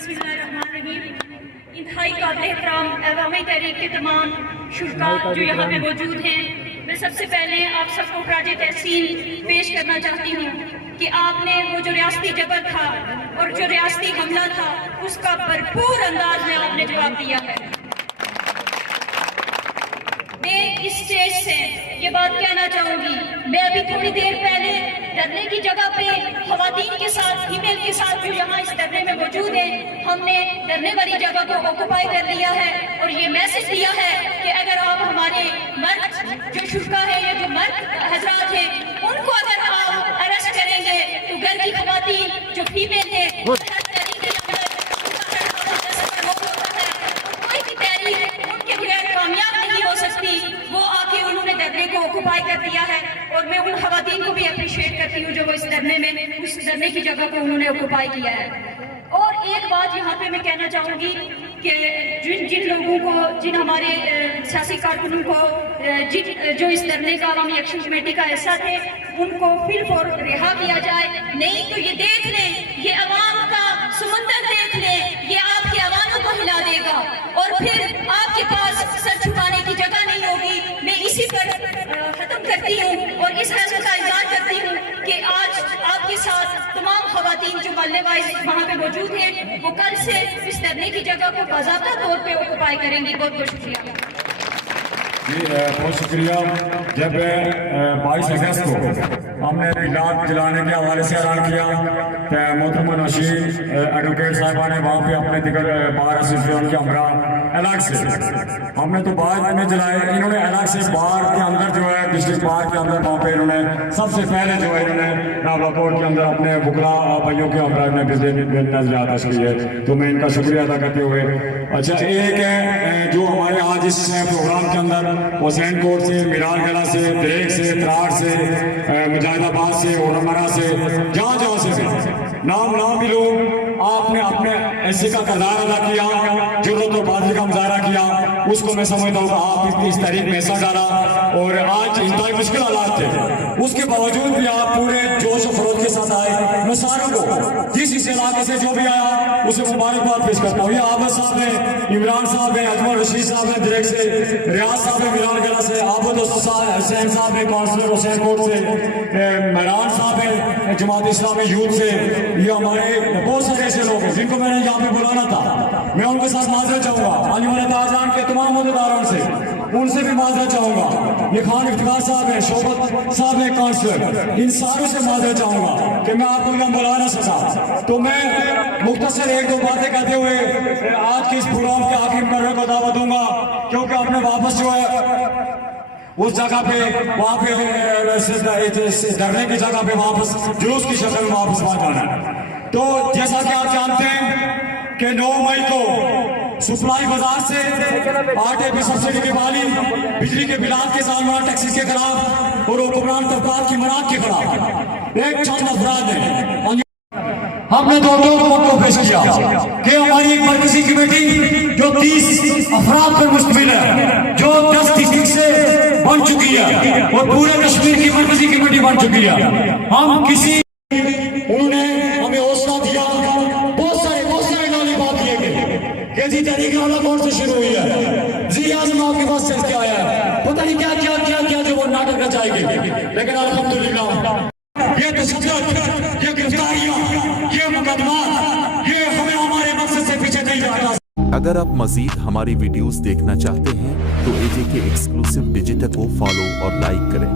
बिस्मिल्लाहिर्रहमानिर्रहीम। इंतहाई काबिल एहतराम अवामी तहरीक के तमाम शुरका जो यहाँ पे मौजूद हैं, मैं सबसे पहले आप सबको खराज तहसीन पेश करना चाहती हूँ कि आपने वो जो रियासती जबर था और जो रियासती हमला था उसका भरपूर अंदाज में आपने जवाब दिया है। मैं इस स्टेज से ये बात कहना चाहूँगी, मैं अभी थोड़ी देर पहले धरने की जगह पे खवातीन के साथ, फीमेल के साथ जो यहाँ इस धरने में मौजूद है, हमने धरने वाली जगह को ऑक्युपाई कर लिया है और ये मैसेज दिया है कि अगर आप हमारे मर्द जो शुरा है या जो मर्द हजरात हैं उनको अगर आप अरेस्ट करेंगे तो घर की खवातीन जो फीमेल है कोई भी तहरीक उनके बगैर कामयाब नहीं हो सकती। वो आके उन्होंने धरने को ऑक्युपाई कर दिया है और मैं उन खवातीन को भी अप्रिशिएट करती हूँ जो वो इस धरने में उस धरने की जगह को उन्होंने ऑक्युपाई किया है। और एक बात यहाँ पे मैं कहना चाहूँगी कि जिन लोगों को, जिन हमारे सियासी कारकुनों को जो इस धरने का अवामी एक्शन कमेटी का हिस्सा थे उनको फिर फौर रिहा किया जाए, नहीं तो ये देख लें, ये अवाम का समंदर देख लें, ये आपके अवामों को हिला देगा और फिर आपके पास सर छुपाने की जगह नहीं होगी। मैं इसी पर खत्म करती हूँ और इस फैसले का इज़हार करती हूँ कि आज आपके साथ तमाम खवातीन जो मल्ले वाइज वहाँ पे मौजूद हैं वो कल से इस धरने की जगह को बाज़ाब्ता तौर पे ऑक्युपाई करेंगी। बहुत बहुत शुक्रिया। बहुत शुक्रिया। जब 22 अगस्त को हमने मिलाद जलाने के हवाले से ऐलान किया तो मोहतरमा नशीर एडवोकेट साहिबा ने वहाँ पे अपने दिगर बार एसोसिएशन के हमरा अलग से, हमने तो बाद में जलाए, इन्होंने अलग से बार के अंदर जो है डिस्ट्रिक्ट बार के अंदर वहाँ पे इन्होंने सबसे पहले जो है इन्होंने नावलाकोट के अंदर अपने बुकला भाइयों के हमरा ने नजरियात की है, तो मैं इनका शुक्रिया अदा करते हुए, अच्छा एक है जो हमारे आज इस प्रोग्राम के अंदर हुसैन कोट से, मीरान गला से, ब्रेक से, त्राड़ से, मुजाहिदाबाद से, ओरमरा से, जहाँ जहाँ से नाम भी लोग आपने अपने ऐसे का किरदार अदा किया, जुर्रत और बहादुरी का मुजाहरा किया, उसको मैं समझता हूँ आप इस तारीख में ऐसा डाला और आज इंतहाई मुश्किल हालात थे, उसके बावजूद भी आप पूरे जोश और फरोज के साथ आए। मैं सारों को जिस इस इलाके से जो भी आया उसे मुबारकबाद पेश करता हूँ। ये आबद साहब हैं, इमरान साहब हैं, अजमल रशीद साहब हैं डायरेक्ट से, रियाज साहब हैं मीरान गला से, आबद हुसैन साहब हैं काउंसलर हुसैन कोट से, महरान साहब हैं जमात इस्लामी यूथ से, ये हमारे बहुत सारे ऐसे लोग हैं जिनको मैंने यहाँ पे बुलाना था। मैं उनके साथ माजरत चाहूँगा, आने वाले ताजान के तमाम अहदेदारों से, उनसे भी माजरत चाहूँगा। ये खान इफ्तिखार साहब हैं, शोबत साहब हैं काउंसलर, इन सारों से माजरत चाहूँगा कि मैं आपको यहाँ बुला ना सका। तो मैं मुख्तसर एक दो बातें कहते हुए आज के इस प्रोग्राम के आखिरी मर्रे को दावत दूंगा, क्योंकि अपने वापस जो है उस जगह पे वहाँ पे धरने की जगह पे वापस जुलूस की शक्ल में वापस जाना है। तो जैसा कि आप जानते हैं कि 9 मई को सप्लाई बाजार से आटे पे सब्सिडी की बहाली, बिजली के बिलात के सामान टैक्सी के खिलाफ और हुक्मरान तबकात की मनाक के खिलाफ एक चंद अफराद ने हमने दो हुकूमत को पेश किया कि हमारी एक मरकजी कमेटी जो 30 अफराद पर मुश्तमिल है, जो 10 डिस्ट्रिक्ट से बन चुकी है और पूरे कश्मीर की मरकजी कमेटी बन चुकी है। हम किसी उन्होंने हमें हौसला दिया, बहुत सारे नाले बात दिए गए कि जी तहरीक नावलाकोट से शुरू हुई है, जी आजम आपके पास चल के आया है, पता नहीं क्या जो वो नाटक रचाएंगे, लेकिन अल्हम्दुलिल्लाह ये तशद्दुद, ये गिरफ्तारियां, ये मुकदमात, ये हमें हमारे मकसद से पीछे नहीं हटा। अगर आप मजीद हमारी वीडियोस देखना चाहते हैं तो AJK एक्सक्लूसिव डिजिटल को फॉलो और लाइक करें।